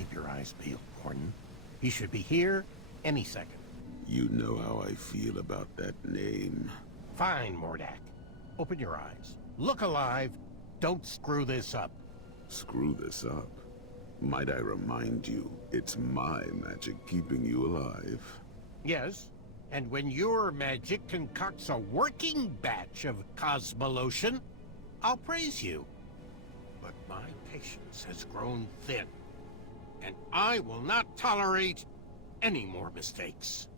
Keep your eyes peeled, Gordon. He should be here any second. You know how I feel about that name. Fine, Mordak. Open your eyes. Look alive. Don't screw this up. Screw this up? Might I remind you, it's my magic keeping you alive. Yes, and when your magic concocts a working batch of Cosmolotion, I'll praise you. But my patience has grown thin, and I will not tolerate any more mistakes.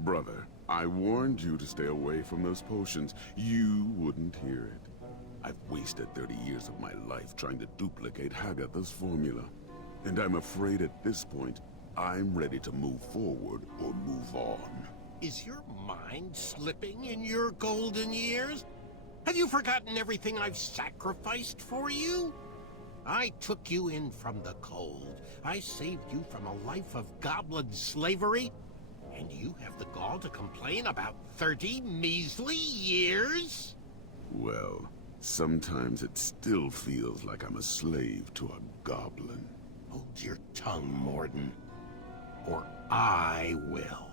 Brother, I warned you to stay away from those potions. You wouldn't hear it. I've wasted 30 years of my life trying to duplicate Hagatha's formula. And I'm afraid at this point, I'm ready to move forward or move on. Is your mind slipping in your golden years? Have you forgotten everything I've sacrificed for you? I took you in from the cold. I saved you from a life of goblin slavery. And you have the gall to complain about 30 measly years? Well, sometimes it still feels like I'm a slave to a goblin. Hold your tongue, Morden, or I will.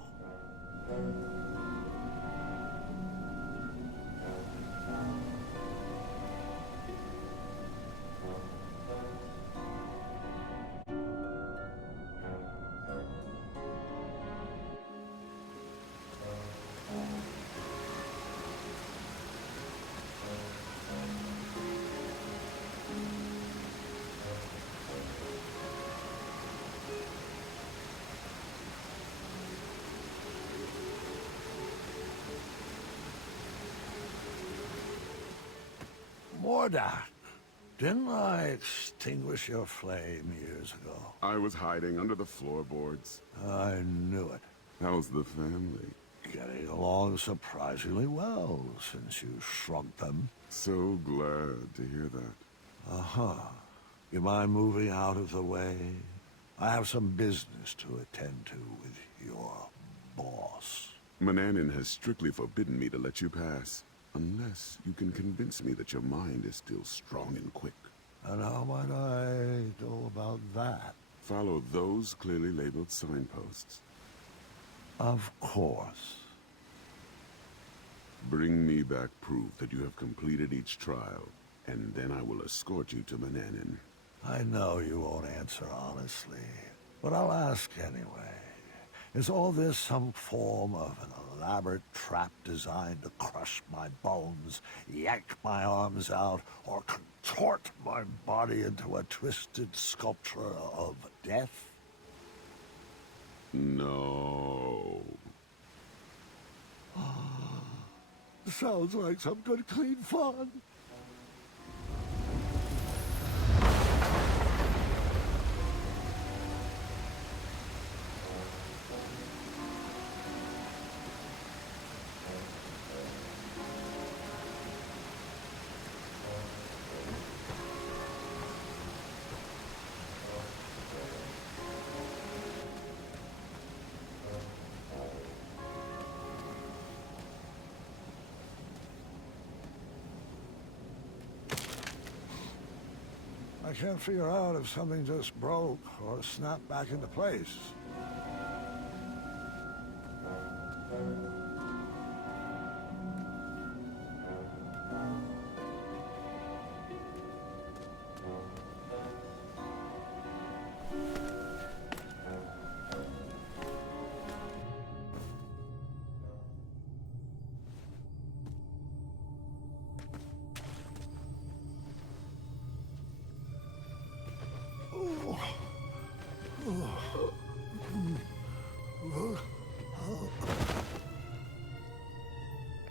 Mordak, didn't I extinguish your flame years ago? I was hiding under the floorboards. I knew it. How's the family? Getting along surprisingly well since you shrunk them. So glad to hear that. Uh-huh. You mind moving out of the way? I have some business to attend to with your boss. Mananin has strictly forbidden me to let you pass. Unless you can convince me that your mind is still strong and quick. And how might I go about that? Follow those clearly labeled signposts. Of course. Bring me back proof that you have completed each trial, and then I will escort you to Mananin. I know you won't answer honestly, but I'll ask anyway. Is all this some form of an elaborate trap designed to crush my bones, yank my arms out, or contort my body into a twisted sculpture of death? No. Sounds like some good clean fun. I can't figure out if something just broke or snapped back into place.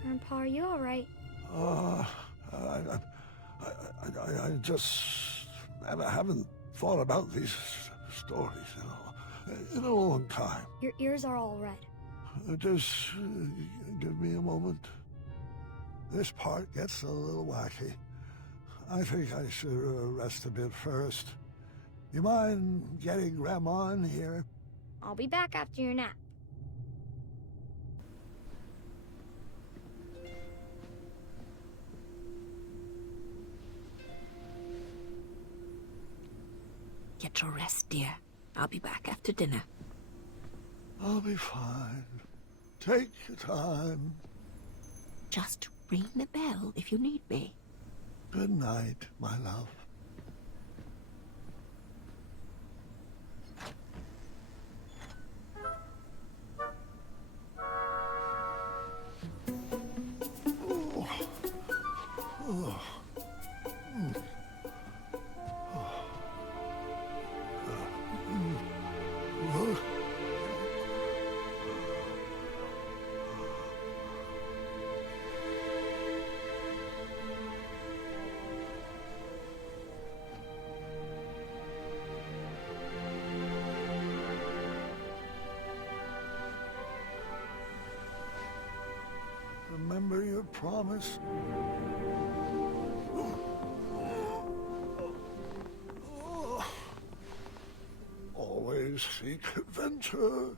Grandpa, are you all right? I just haven't thought about these stories, in a long time. Your ears are all red. Just give me a moment. This part gets a little wacky. I think I should rest a bit first. You mind getting Grandma in here? I'll be back after your nap. Get your rest, dear. I'll be back after dinner. I'll be fine. Take your time. Just ring the bell if you need me. Good night, my love. Remember your promise? Always seek adventure.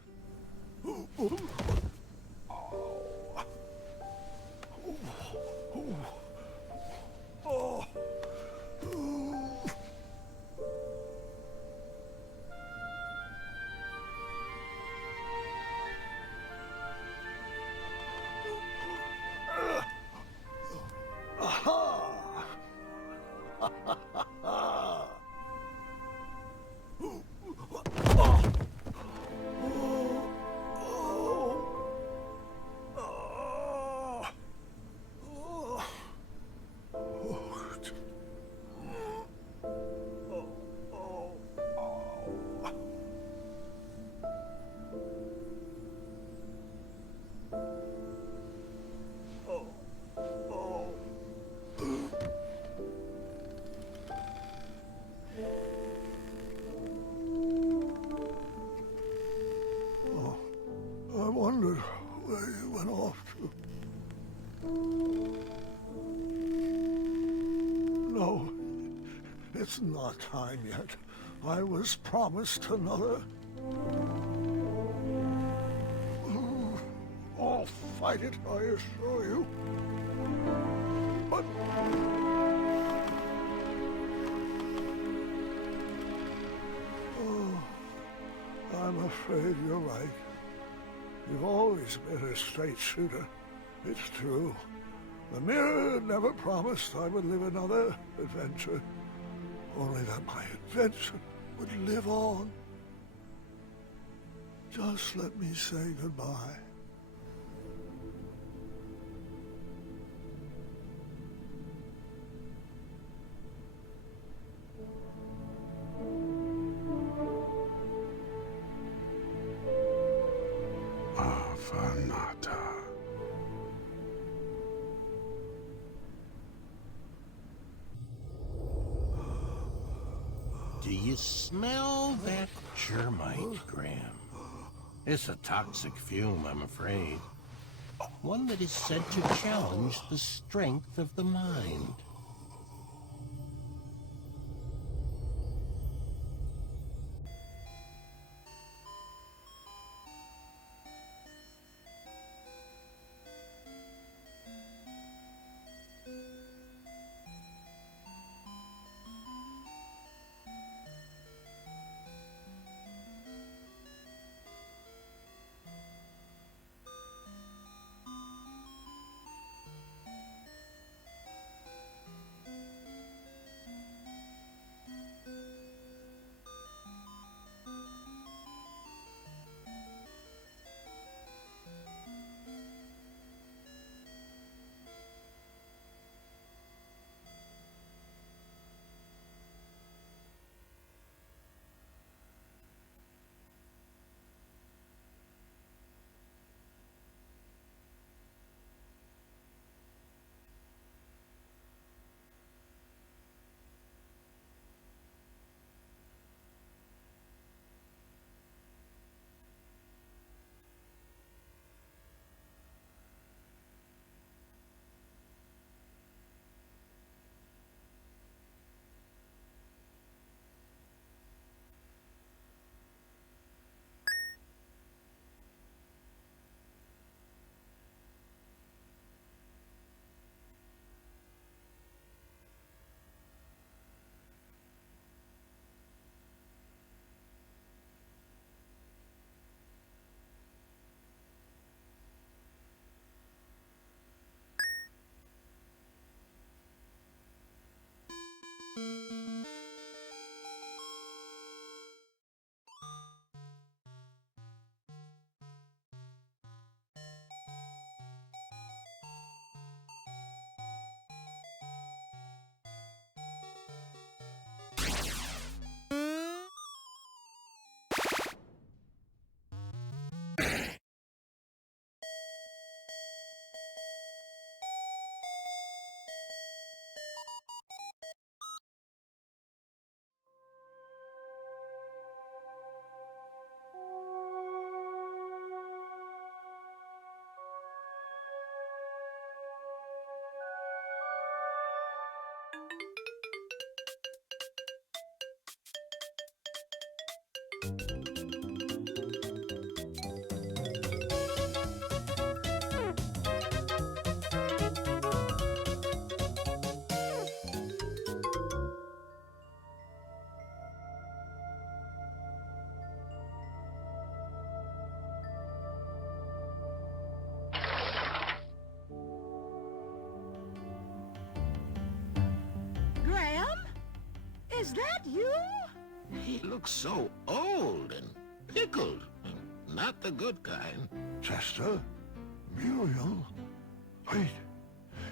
I wondered where you went off to. No, it's not time yet. I was promised another. I'll fight it, I assure you. But... Oh, I'm afraid you're right. You've always been a straight shooter. It's true. The mirror never promised I would live another adventure. Only that my adventure would live on. Just let me say goodbye. Avanata. Do you smell that germite, Graham? It's a toxic fume, I'm afraid. One that is said to challenge the strength of the mind. Graham? Is that you? He looks so old and pickled. Not the good kind. Chester? Muriel? Wait.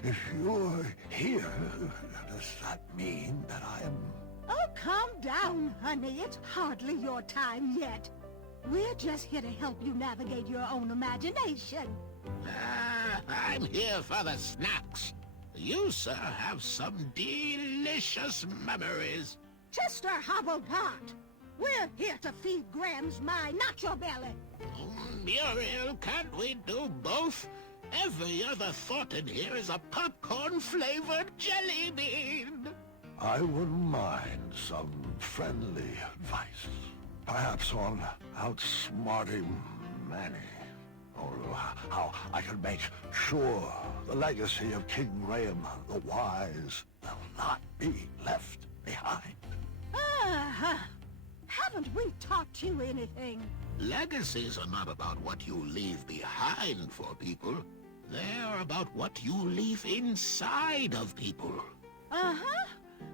If you're here, does that mean that I am... Oh, calm down, honey. It's hardly your time yet. We're just here to help you navigate your own imagination. I'm here for the snacks. You, sir, have some delicious memories. Chester Hobblepot, we're here to feed Graham's mind, not your belly. Muriel, can't we do both? Every other thought in here is a popcorn-flavored jelly bean. I wouldn't mind some friendly advice. Perhaps on outsmarting Manny. Or how I can make sure the legacy of King Graham the Wise will not be left behind. Haven't we taught you anything? Legacies are not about what you leave behind for people. They're about what you leave inside of people. Uh-huh.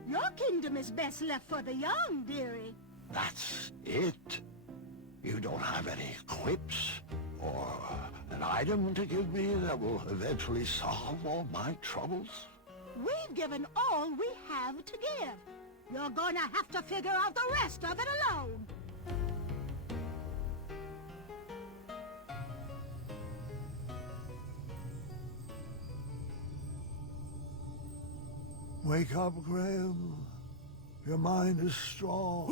Your kingdom is best left for the young, dearie. That's it. You don't have any quips or an item to give me that will eventually solve all my troubles? We've given all we have to give. You're gonna have to figure out the rest of it alone. Wake up, Graham. Your mind is strong.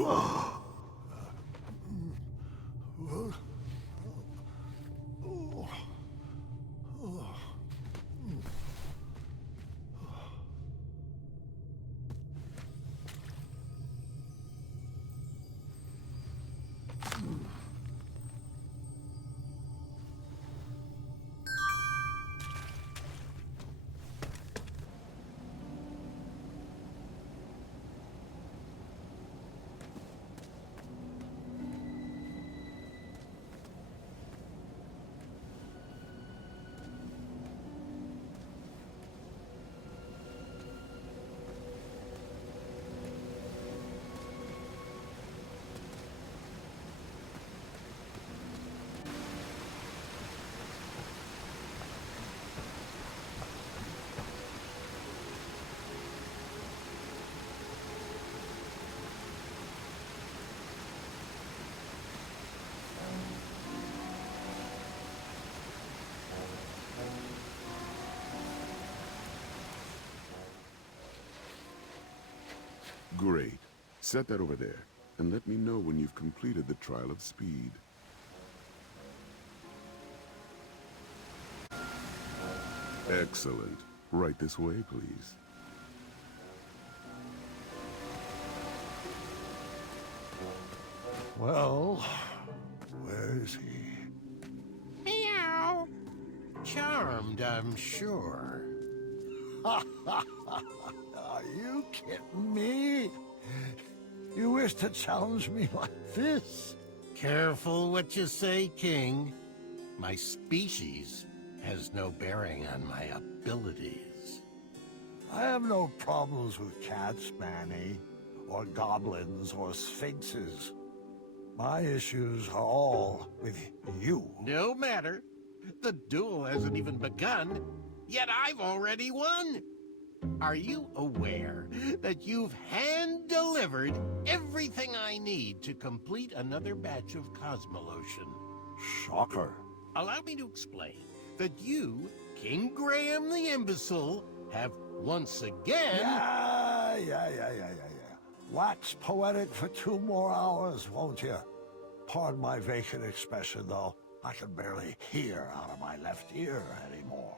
Great. Set that over there, and let me know when you've completed the trial of speed. Excellent. Right this way, please. Well, where is he? Meow. Charmed, I'm sure. Are you kidding me? You wish to challenge me like this? Careful what you say, King. My species has no bearing on my abilities. I have no problems with cats, Manny, or goblins, or sphinxes. My issues are all with you. No matter. The duel hasn't even begun, yet I've already won. Are you aware that you've hand-delivered everything I need to complete another batch of Cosmolotion? Shocker. Allow me to explain that you, King Graham the Imbecile, have once again... Yeah. Wax poetic for 2 more hours, won't you? Pardon my vacant expression, though. I can barely hear out of my left ear anymore.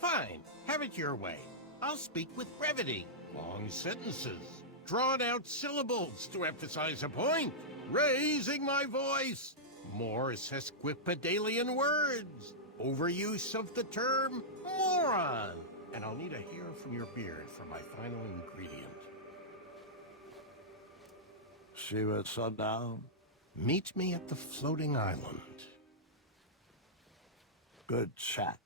Fine, have it your way. I'll speak with brevity. Long sentences, drawn out syllables to emphasize a point, raising my voice, more sesquipedalian words, overuse of the term moron, and I'll need a hair from your beard for my final ingredient. See you at sundown? Meet me at the floating island. Good chat.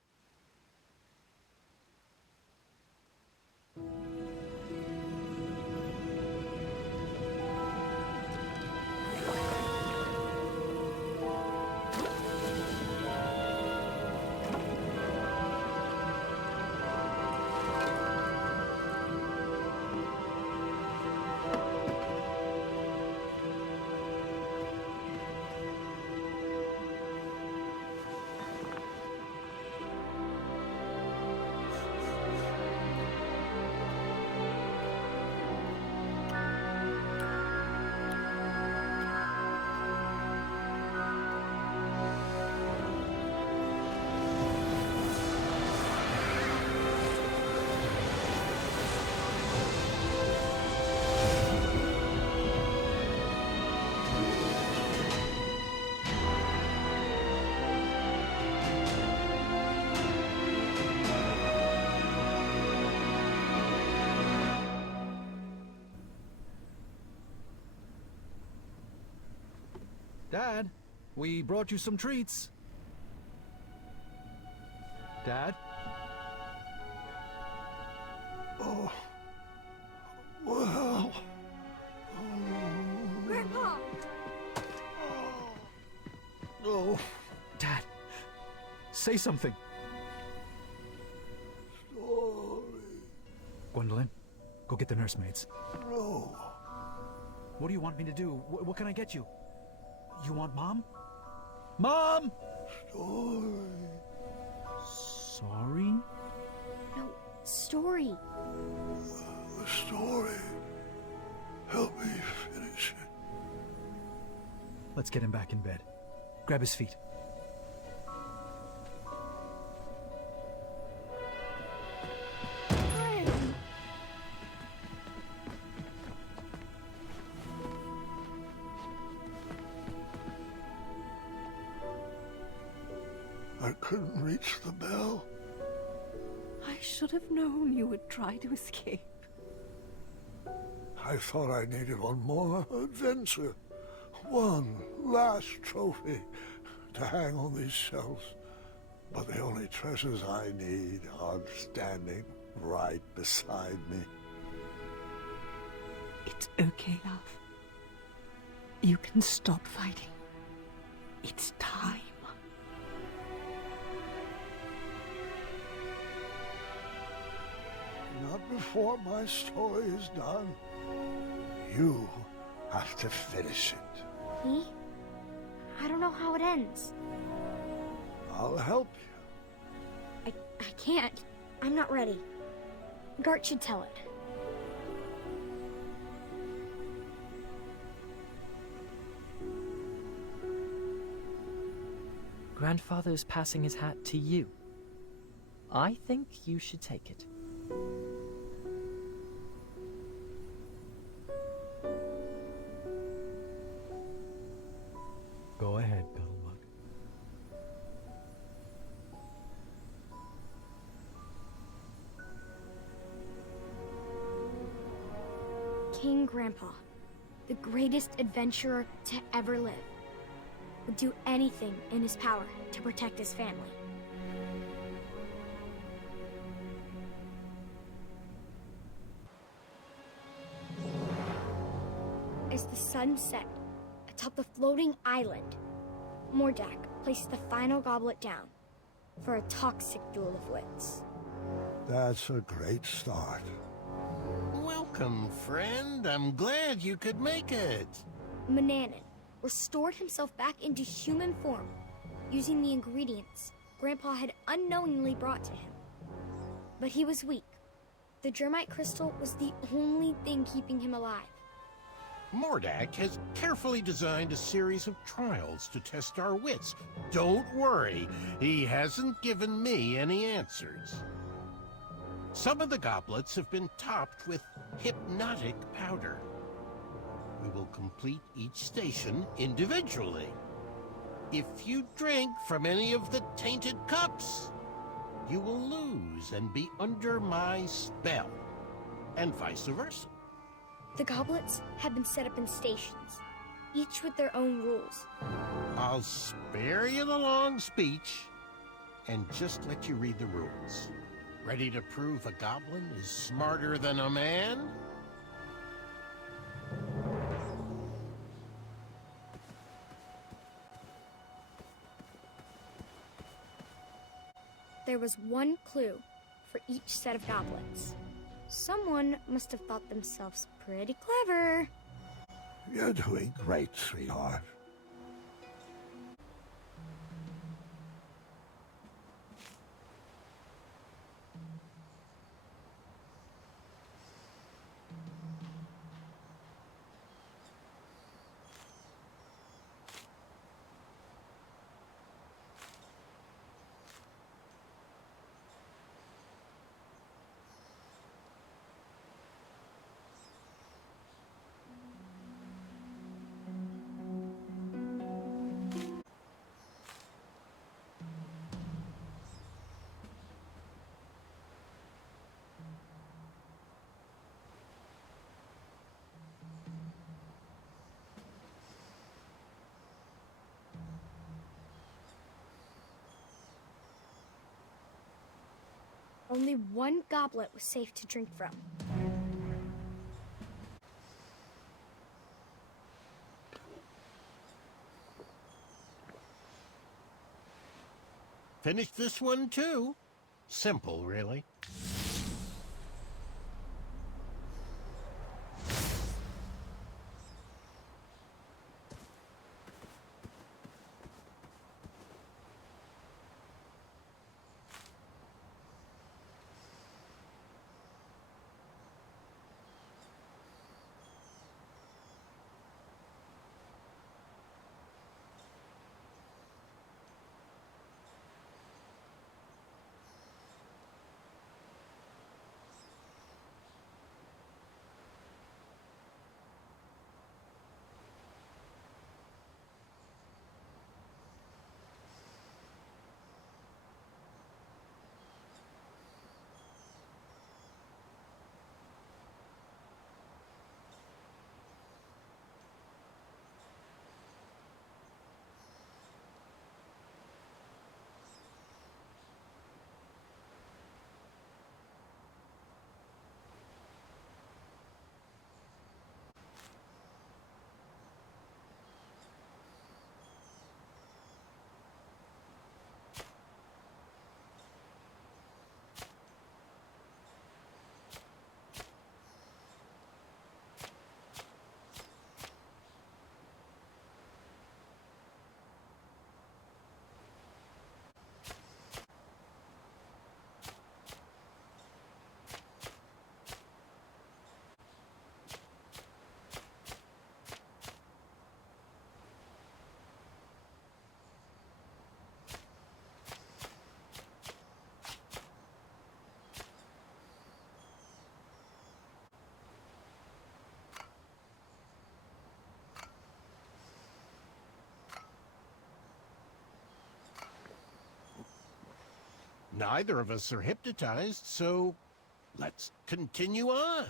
Dad, we brought you some treats. Dad? Oh. Well. Grandpa! No. Dad, say something. Story. Gwendolyn, go get the nursemaids. No. What do you want me to do? What can I get you? You want Mom? Mom! Story. Sorry? No, story. The story. Help me finish it. Let's get him back in bed. Grab his feet. I couldn't reach the bell. I should have known you would try to escape. I thought I needed one more adventure. One last trophy to hang on these shelves. But the only treasures I need are standing right beside me. It's okay, love. You can stop fighting. It's time. Not before my story is done. You have to finish it. Me? I don't know how it ends. I'll help you. I can't. I'm not ready. Gart should tell it. Grandfather's passing his hat to you. I think you should take it. Go ahead, Petalbug. King Grandpa, the greatest adventurer to ever live, would do anything in his power to protect his family. As the sun set atop the floating island, Mordak placed the final goblet down for a toxic duel of wits. That's a great start. Welcome, friend. I'm glad you could make it. Mananan restored himself back into human form using the ingredients Grandpa had unknowingly brought to him. But he was weak. The Germite crystal was the only thing keeping him alive. Mordak has carefully designed a series of trials to test our wits. Don't worry, he hasn't given me any answers. Some of the goblets have been topped with hypnotic powder. We will complete each station individually. If you drink from any of the tainted cups, you will lose and be under my spell, and vice versa. The goblets have been set up in stations, each with their own rules. I'll spare you the long speech and just let you read the rules. Ready to prove a goblin is smarter than a man? There was one clue for each set of goblets. Someone must have thought themselves pretty clever. You're doing great, sweetheart. Only one goblet was safe to drink from. Finish this one too. Simple, really. Neither of us are hypnotized, so let's continue on.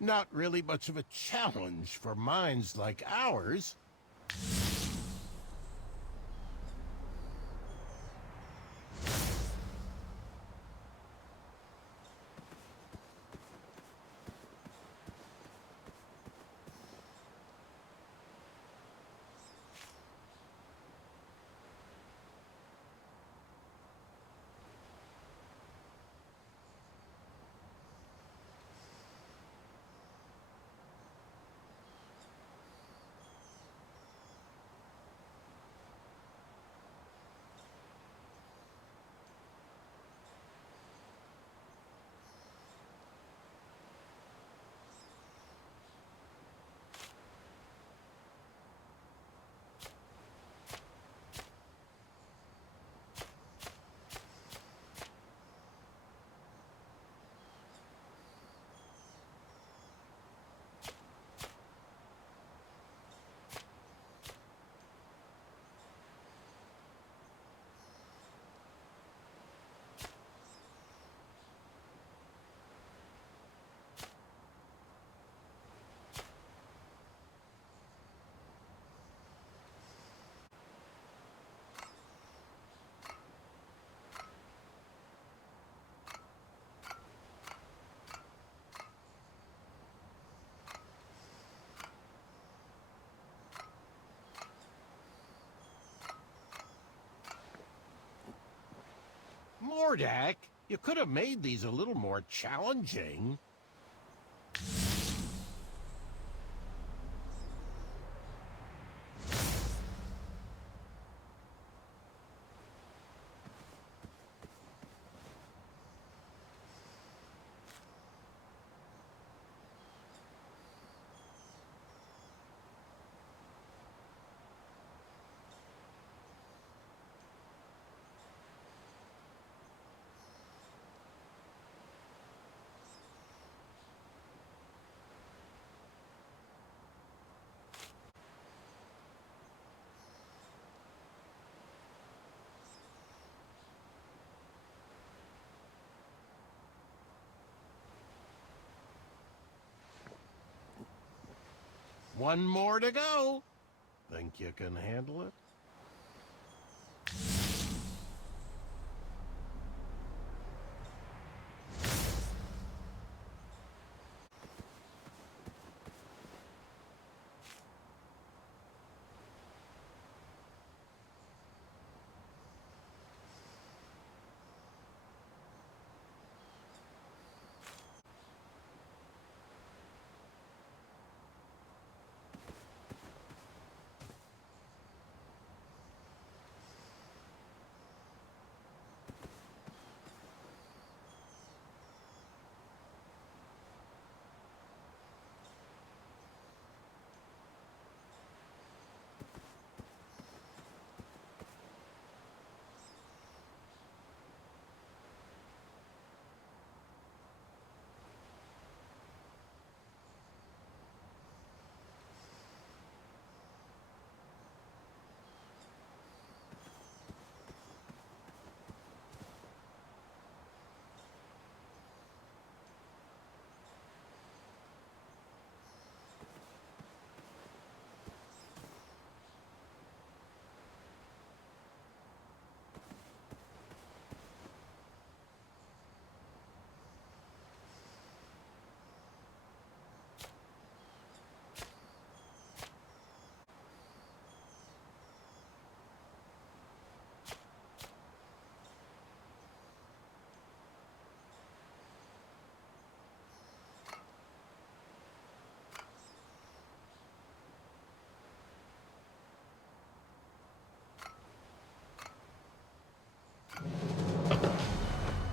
Not really much of a challenge for minds like ours. Mordak, you could have made these a little more challenging. One more to go. Think you can handle it?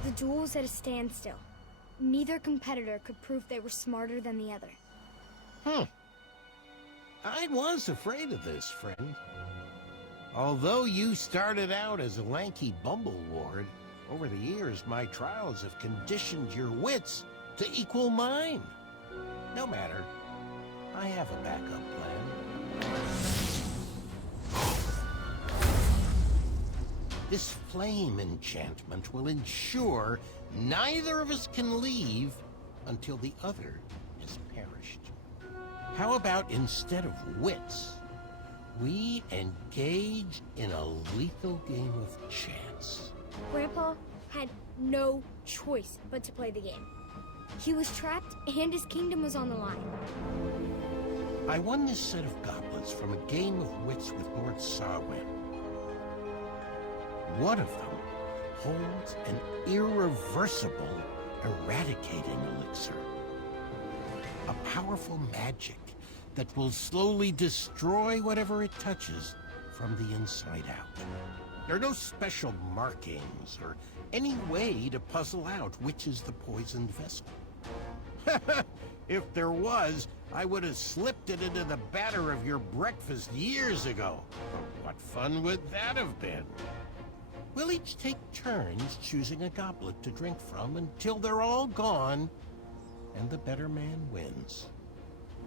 The duel was at a standstill. Neither competitor could prove they were smarter than the other. I was afraid of this, friend. Although you started out as a lanky bumbleward, over the years my trials have conditioned your wits to equal mine. No matter. I have a backup plan. This flame enchantment will ensure neither of us can leave until the other finished. How about instead of wits, we engage in a lethal game of chance? Grandpa had no choice but to play the game. He was trapped and his kingdom was on the line. I won this set of goblets from a game of wits with Lord Sarwin. One of them holds an irreversible eradicating elixir. A powerful magic that will slowly destroy whatever it touches from the inside out. There are no special markings or any way to puzzle out which is the poisoned vessel. If there was, I would have slipped it into the batter of your breakfast years ago. What fun would that have been? We'll each take turns choosing a goblet to drink from until they're all gone, and the better man wins.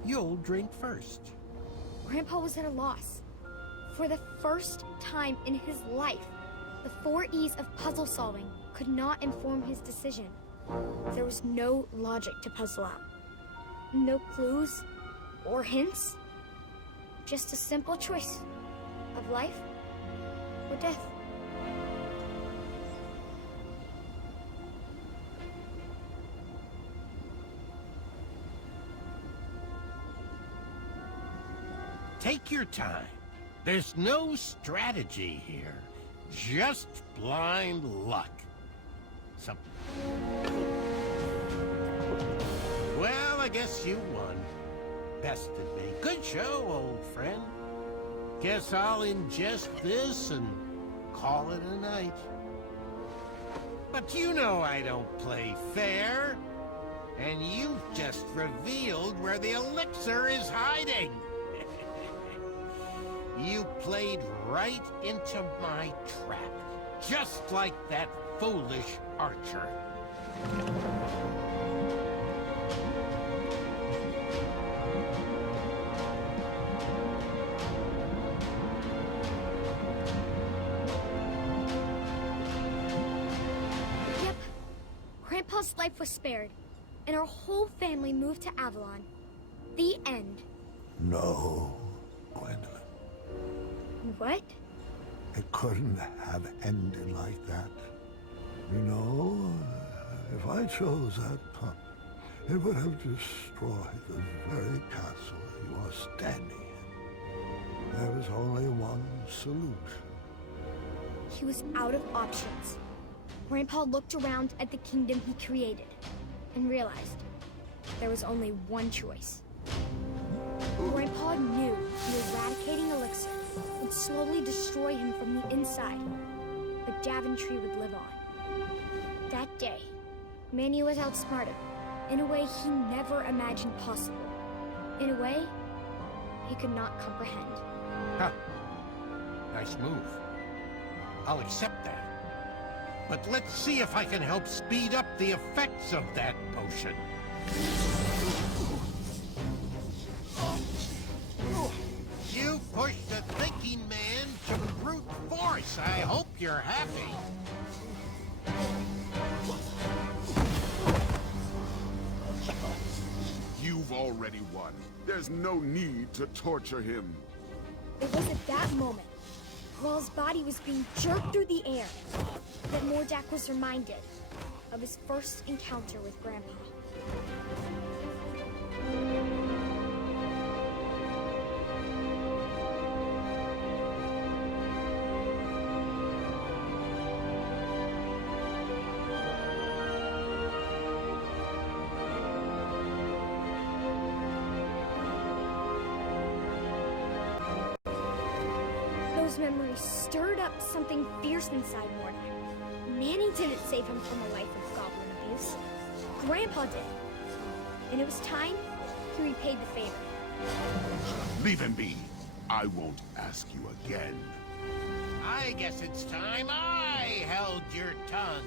You'll drink first. Grandpa was at a loss. For the first time in his life, the 4 E's of puzzle solving could not inform his decision. There was no logic to puzzle out. No clues or hints. Just a simple choice of life or death. Take your time. There's no strategy here. Just blind luck. Well, I guess you won. Bested me. Good show, old friend. Guess I'll ingest this and call it a night. But you know I don't play fair. And you've just revealed where the elixir is hiding. You played right into my trap, just like that foolish archer. Yep. Grandpa's life was spared, and our whole family moved to Avalon. The end. No, Gwendolyn. What? It couldn't have ended like that. You know, if I chose that path, it would have destroyed the very castle you are standing in. There was only one solution. He was out of options. Grandpa looked around at the kingdom he created and realized there was only one choice. Grandpa knew the eradicating elixir would slowly destroy him from the inside, but Daventry would live on. That day, Manny was outsmarted in a way he never imagined possible. In a way he could not comprehend. Huh. Nice move. I'll accept that. But let's see if I can help speed up the effects of that potion. You pushed the thinking man to brute force. I hope you're happy. You've already won. There's no need to torture him. It was at that moment, Hrol's body was being jerked through the air, that Mordak was reminded of his first encounter with Grandpa. Those memories stirred up something fierce inside Mordak. Manny didn't save him from a life of goblin abuse. Grandpa did. And it was time he repaid the favor. Leave him be. I won't ask you again. I guess it's time I held your tongue.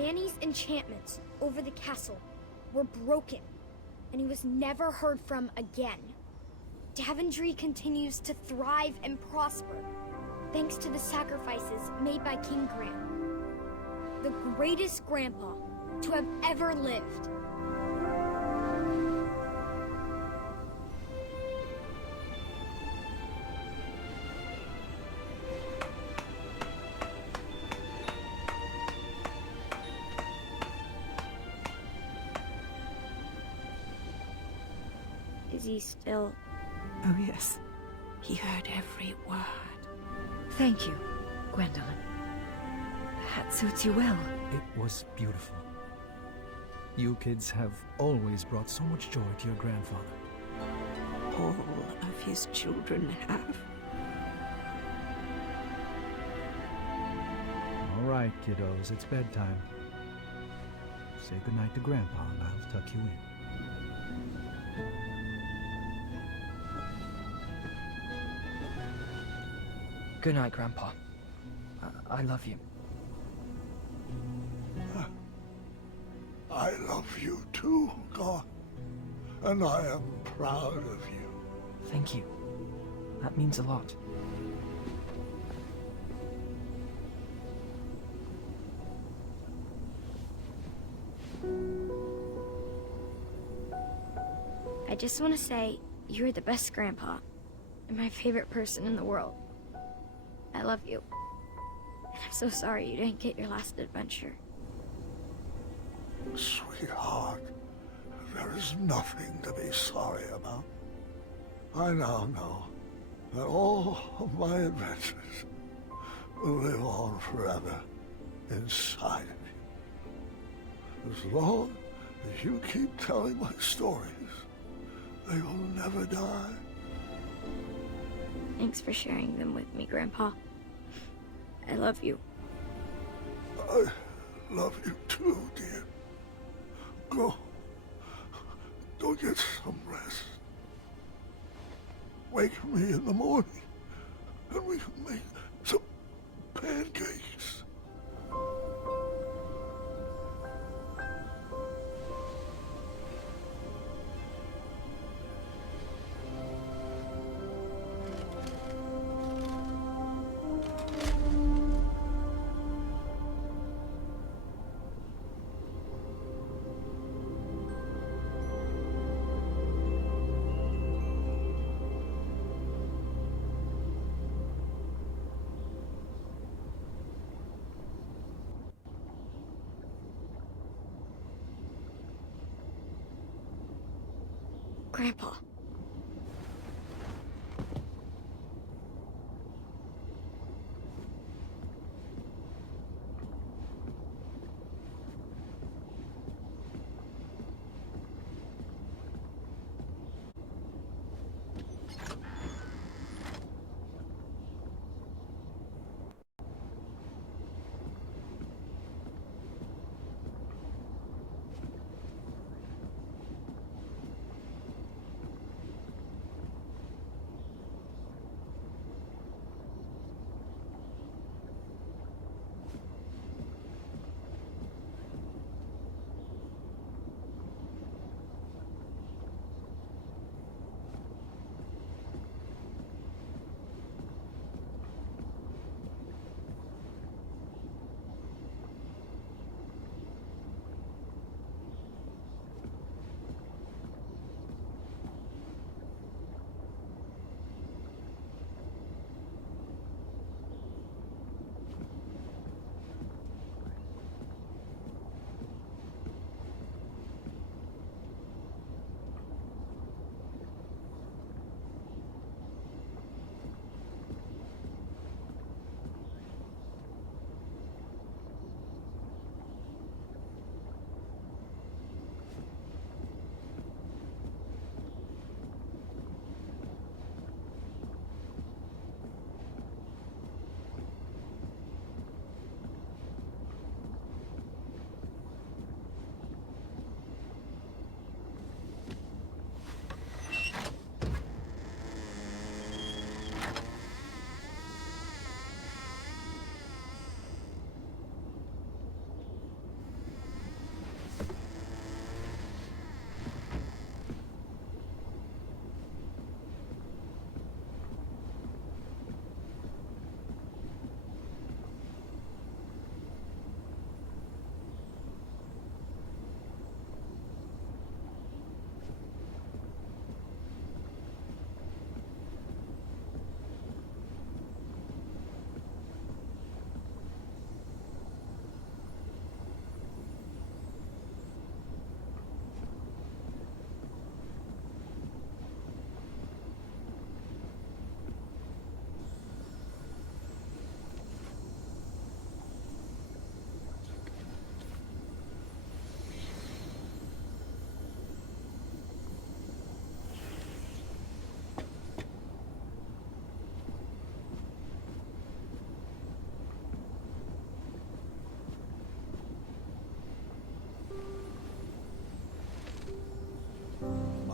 Manny's enchantments over the castle were broken, and he was never heard from again. Daventry continues to thrive and prosper, thanks to the sacrifices made by King Graham, the greatest grandpa to have ever lived. Is he still... Oh, yes. He heard every word. Thank you, Gwendolyn. The hat suits you well. It was beautiful. You kids have always brought so much joy to your grandfather. All of his children have. All right, kiddos, it's bedtime. Say goodnight to Grandpa, and I'll tuck you in. Good night, Grandpa. I love you. I love you too, God. And I am proud of you. Thank you. That means a lot. I just want to say, you're the best grandpa, and my favorite person in the world. I love you. And I'm so sorry you didn't get your last adventure. Sweetheart, there is nothing to be sorry about. I now know that all of my adventures will live on forever inside of you. As long as you keep telling my stories, they will never die. Thanks for sharing them with me, Grandpa. I love you. I love you too, dear. Go get some rest. Wake me in the morning, and we can make some pancakes. Grandpa.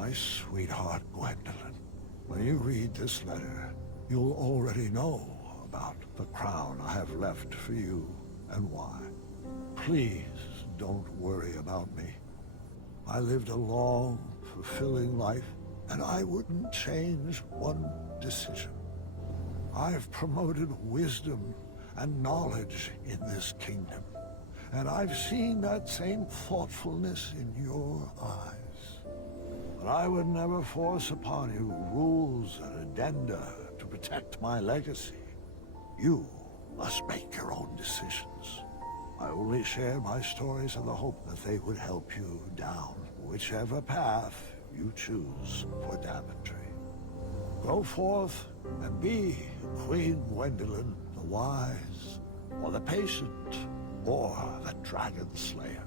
My sweetheart Gwendolyn, when you read this letter, you'll already know about the crown I have left for you and why. Please don't worry about me. I lived a long, fulfilling life, and I wouldn't change one decision. I've promoted wisdom and knowledge in this kingdom, and I've seen that same thoughtfulness in your eyes. But I would never force upon you rules and addenda to protect my legacy. You must make your own decisions. I only share my stories in the hope that they would help you down whichever path you choose for Daventry. Go forth and be Queen Gwendolyn the Wise, or the Patient, or the Dragon Slayer.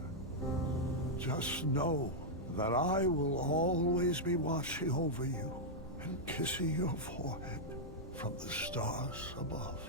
Just know that I will always be watching over you and kissing your forehead from the stars above.